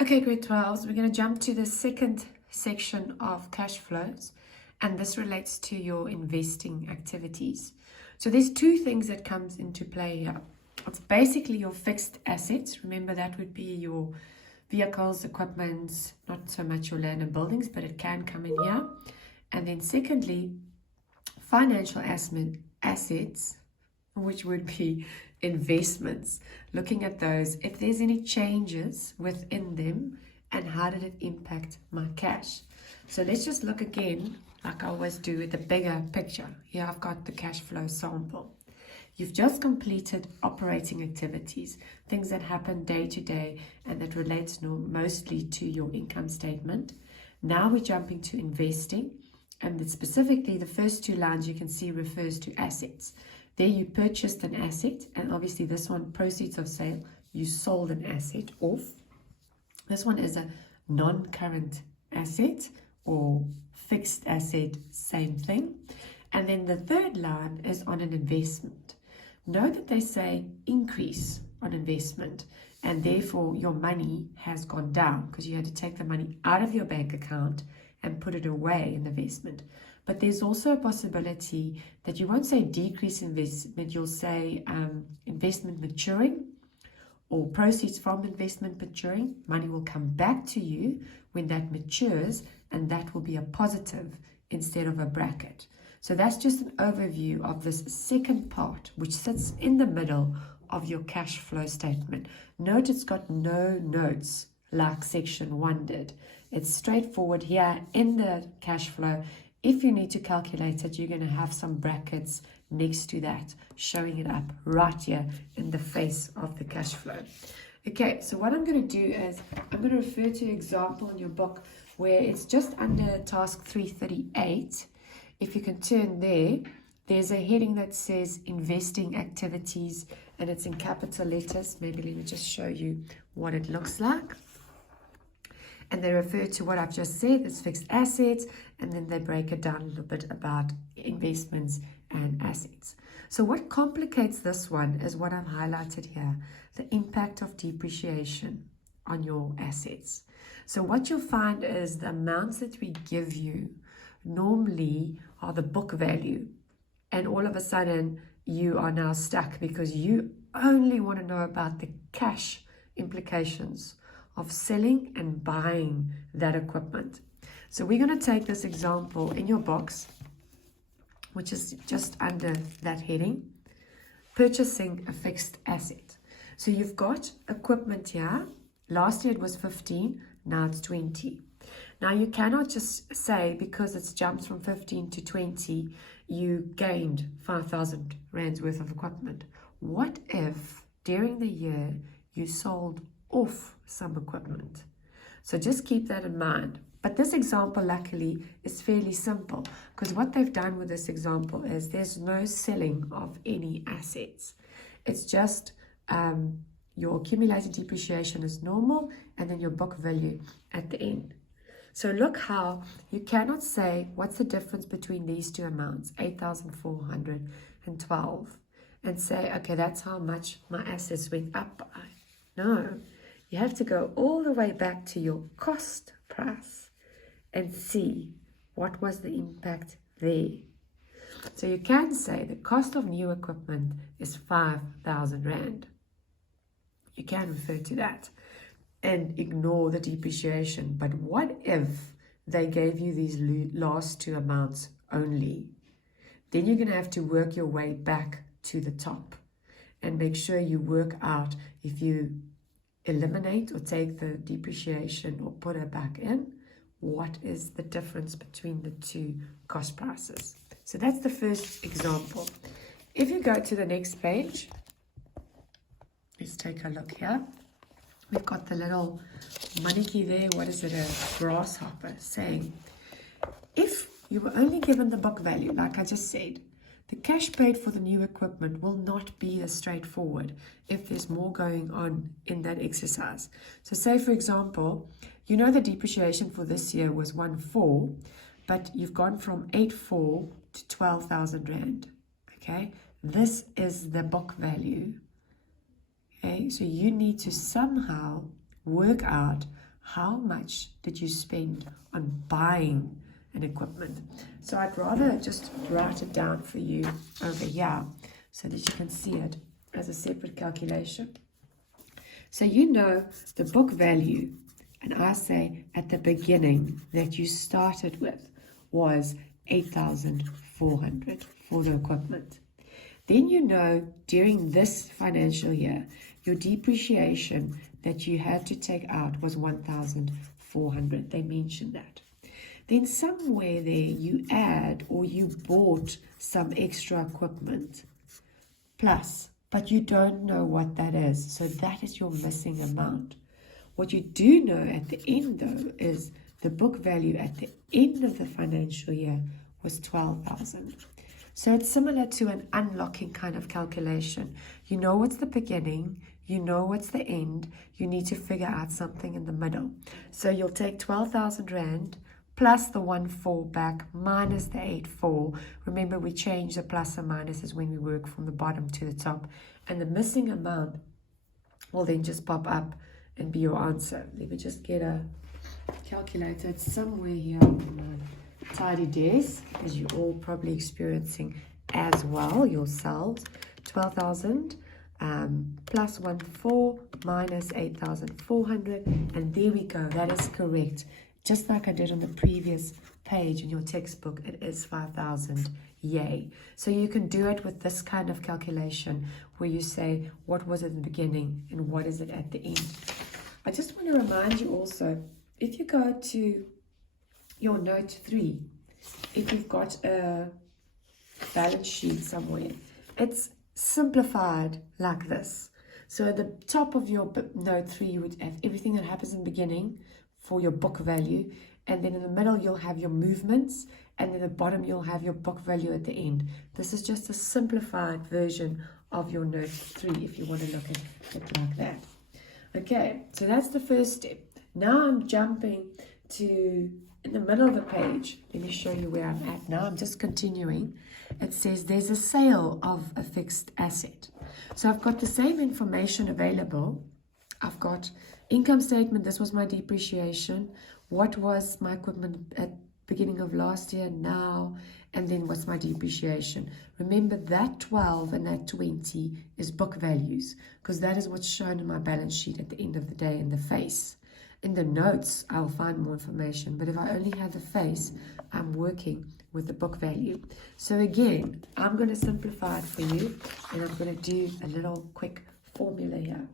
Okay, grade 12s, we're going to jump to the second section of cash flows, and this relates to your investing activities. So there's two things that comes into play here. It's basically your fixed assets. Remember, that would be your vehicles, equipment, not so much your land and buildings, but it can come in here. And then secondly, financial assets, which would be investments, looking at those, if there's any changes within them and how did it impact my cash. So let's just look again, like I always do, at the bigger picture. Here I've got the cash flow sample. You've just completed operating activities, things that happen day to day and that relates mostly to your income statement. Now we're jumping to investing, and specifically the first two lines you can see refers to assets. There you purchased an asset, and obviously this one, proceeds of sale, you sold an asset off. This one is a non-current asset or fixed asset, same thing. And then the third line is on an investment. Note that they say increase on investment, and therefore your money has gone down because you had to take the money out of your bank account and put it away in investment. But there's also a possibility that you won't say decrease investment, you'll say investment maturing or proceeds from investment maturing. Money will come back to you when that matures, and that will be a positive instead of a bracket. So that's just an overview of this second part, which sits in the middle of your cash flow statement. Note it's got no notes like section 1 did. It's straightforward here in the cash flow. If you need to calculate it, you're going to have some brackets next to that, showing it up right here in the face of the cash flow. Okay, so what I'm going to do is I'm going to refer to an example in your book where it's just under task 338. If you can turn there, there's a heading that says investing activities, and it's in capital letters. Maybe let me just show you what it looks like. And they refer to what I've just said, it's fixed assets, and then they break it down a little bit about investments and assets. So what complicates this one is what I've highlighted here, the impact of depreciation on your assets. So what you'll find is the amounts that we give you normally are the book value, and all of a sudden you are now stuck because you only want to know about the cash implications of selling and buying that equipment. So we're going to take this example in your box, which is just under that heading, purchasing a fixed asset. So you've got equipment here. Last year it was 15, now it's 20. Now you cannot just say because it's jumped from 15 to 20, you gained 5,000 rands worth of equipment. What if during the year you sold off some equipment? So just keep that in mind. But this example luckily is fairly simple, because what they've done with this example is there's no selling of any assets. It's just your accumulated depreciation is normal, and then your book value at the end. So look how you cannot say what's the difference between these two amounts, 8,412, and say, okay, that's how much my assets went up by. No, you have to go all the way back to your cost price and see what was the impact there. So you can say the cost of new equipment is 5,000 Rand. You can refer to that and ignore the depreciation. But what if they gave you these last two amounts only? Then you're going to have to work your way back to the top and make sure you work out if you eliminate or take the depreciation or put it back in, what is the difference between the two cost prices. So that's the first example. If you go to the next page, let's take a look here. We've got the little money there. What is it? A grasshopper saying, if you were only given the book value, like I just said, the cash paid for the new equipment will not be as straightforward if there's more going on in that exercise. So say, for example, you know the depreciation for this year was 1,400, but you've gone from 8,400 to 12,000 Rand. Okay, this is the book value. Okay, so you need to somehow work out how much did you spend on buying an equipment? So I'd rather just write it down for you over here so that you can see it as a separate calculation. So you know the book value, and I say at the beginning that you started with was 8,400 for the equipment. Then you know during this financial year, your depreciation that you had to take out was 1,400. They mentioned that. Then somewhere there you add or you bought some extra equipment plus, but you don't know what that is. So that is your missing amount. What you do know at the end though is the book value at the end of the financial year was 12,000. So it's similar to an unlocking kind of calculation. You know what's the beginning, you know what's the end, you need to figure out something in the middle. So you'll take 12,000 Rand plus the 1,400 back minus the 8,400. Remember, we change the plus and minuses when we work from the bottom to the top. And the missing amount will then just pop up and be your answer. Let me just get a calculator. It's somewhere here on my tidy desk, as you're all probably experiencing as well yourselves. 12,000 plus 1,400 minus 8,400, and there we go. That is correct. Just like I did on the previous page in your textbook, it is 5,000. Yay. So you can do it with this kind of calculation where you say, what was it in the beginning and what is it at the end? I just want to remind you also, if you go to your note 3, if you've got a balance sheet somewhere, it's simplified like this. So at the top of your note 3, you would have everything that happens in the beginning for your book value, and then in the middle you'll have your movements, and then at the bottom you'll have your book value at the end. This is just a simplified version of your note 3 if you want to look at it like that. Okay, so that's the first step. Now I'm jumping to in the middle of the page. Let me show you where I'm at now. I'm just continuing. It says there's a sale of a fixed asset. So I've got the same information available. I've got income statement. This was my depreciation. What was my equipment at beginning of last year now? And then what's my depreciation? Remember that 12 and that 20 is book values, because that is what's shown in my balance sheet at the end of the day in the face. In the notes, I'll find more information, but if I only have the face, I'm working with the book value. So again, I'm going to simplify it for you, and I'm going to do a little quick formula here.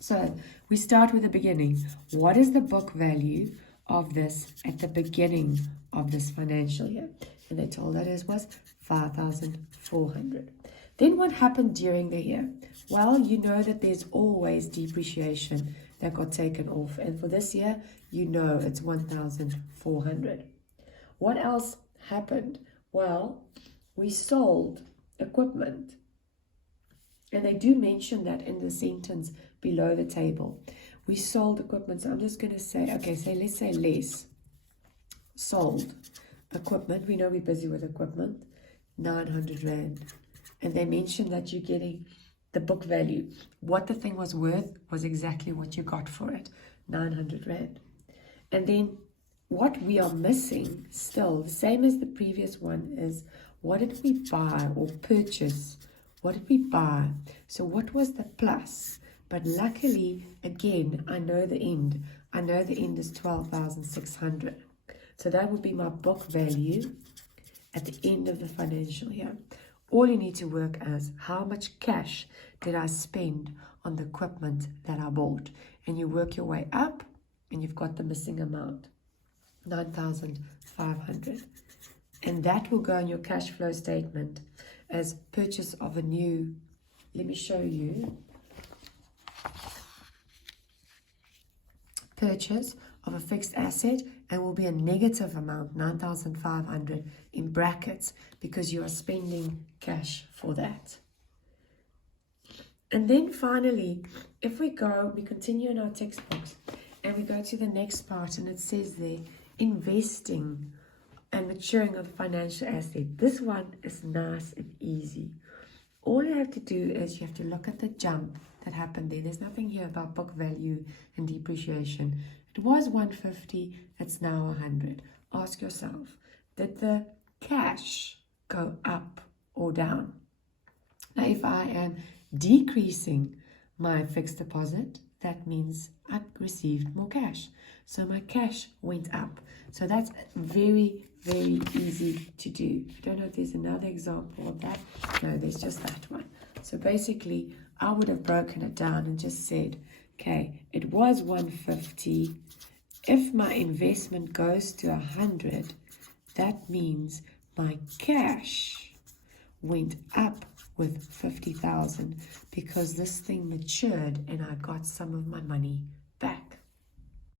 So we start with the beginning. What is the book value of this at the beginning of this financial year? And they told us was 5,400. Then what happened during the year? Well, you know that there's always depreciation that got taken off. And for this year, you know it's 1,400. What else happened? Well, we sold equipment. And they do mention that in the sentence below the table. We sold equipment. So I'm just going to say, okay, so let's say less. Sold equipment. We know we're busy with equipment. 900 Rand. And they mentioned that you're getting the book value. What the thing was worth was exactly what you got for it. 900 Rand. And then what we are missing still, the same as the previous one, is what did we buy or purchase? What did we buy? So what was the plus? But luckily, again, I know the end. I know the end is 12,600. So that would be my book value at the end of the financial year. All you need to work as how much cash did I spend on the equipment that I bought. And you work your way up and you've got the missing amount, 9,500. And that will go on your cash flow statement as purchase of a new, let me show you, purchase of a fixed asset, and will be a negative amount, 9,500 in brackets, because you are spending cash for that. And then finally, if we continue in our textbooks and we go to the next part, and it says there, investing and maturing of the financial asset. This one is nice and easy. All you have to do is you have to look at the jump that happened there. There's nothing here about book value and depreciation. It was 150, it's now 100. Ask yourself, did the cash go up or down? Now, if I am decreasing my fixed deposit, that means I received more cash. So my cash went up. So that's very, very easy to do. I don't know if there's another example of that. No, there's just that one. So basically, I would have broken it down and just said, okay, it was 150. If my investment goes to 100, that means my cash went up with 50,000 because this thing matured and I got some of my money back.